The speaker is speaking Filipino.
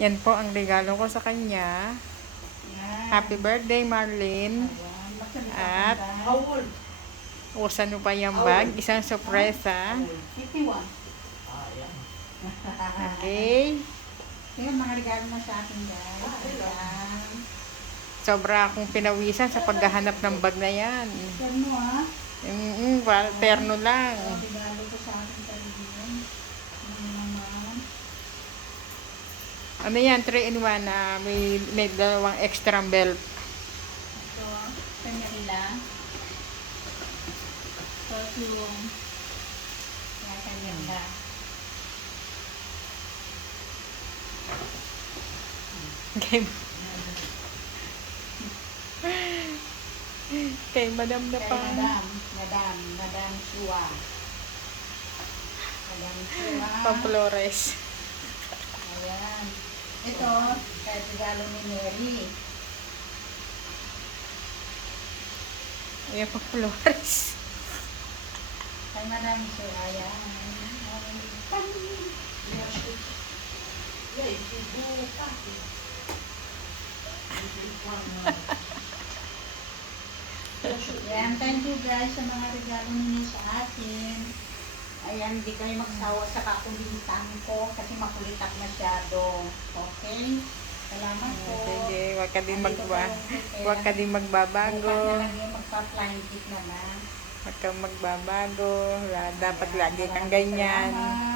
Yan po ang regalo ko sa kanya. Yan. Happy birthday, Marlene. Ayan. At Awol. usan mo pa yung bag. Isang sorpresa. 51. Ayan. Okay. Yung mga regalo na sa akin, guys. Ayan. Sobra akong pinawisan sa paghahanap ng bag na yan. Yan mo, ha? Terno lang. Regalo ko sa akin kaibigan. Ano naman? Ano yan? 3-in-1 na may dalawang extra belt. Ito, kanya nila. Perfume. Yan, kanya nila. Kay, kay Madam na Kay pa. Madam Shua. Madam Shua. Pamplores. Ayan. Ito, kahit regalo ni Mary. Ayan, Pamplores. Kay Madam Shua, ayan. Ayan, thank you guys sa mga regalo ninyo sa akin. Ayan, di kayo magsawa sa kakulitan ko kasi makulitak masyado. Okay? Salamat po. Sige, wag ka din wag ka din Bukas magbabago. na lang yung magpa-flying kit naman. Wag kang magbabago. Dapat lagi kang ganyan. Salamat.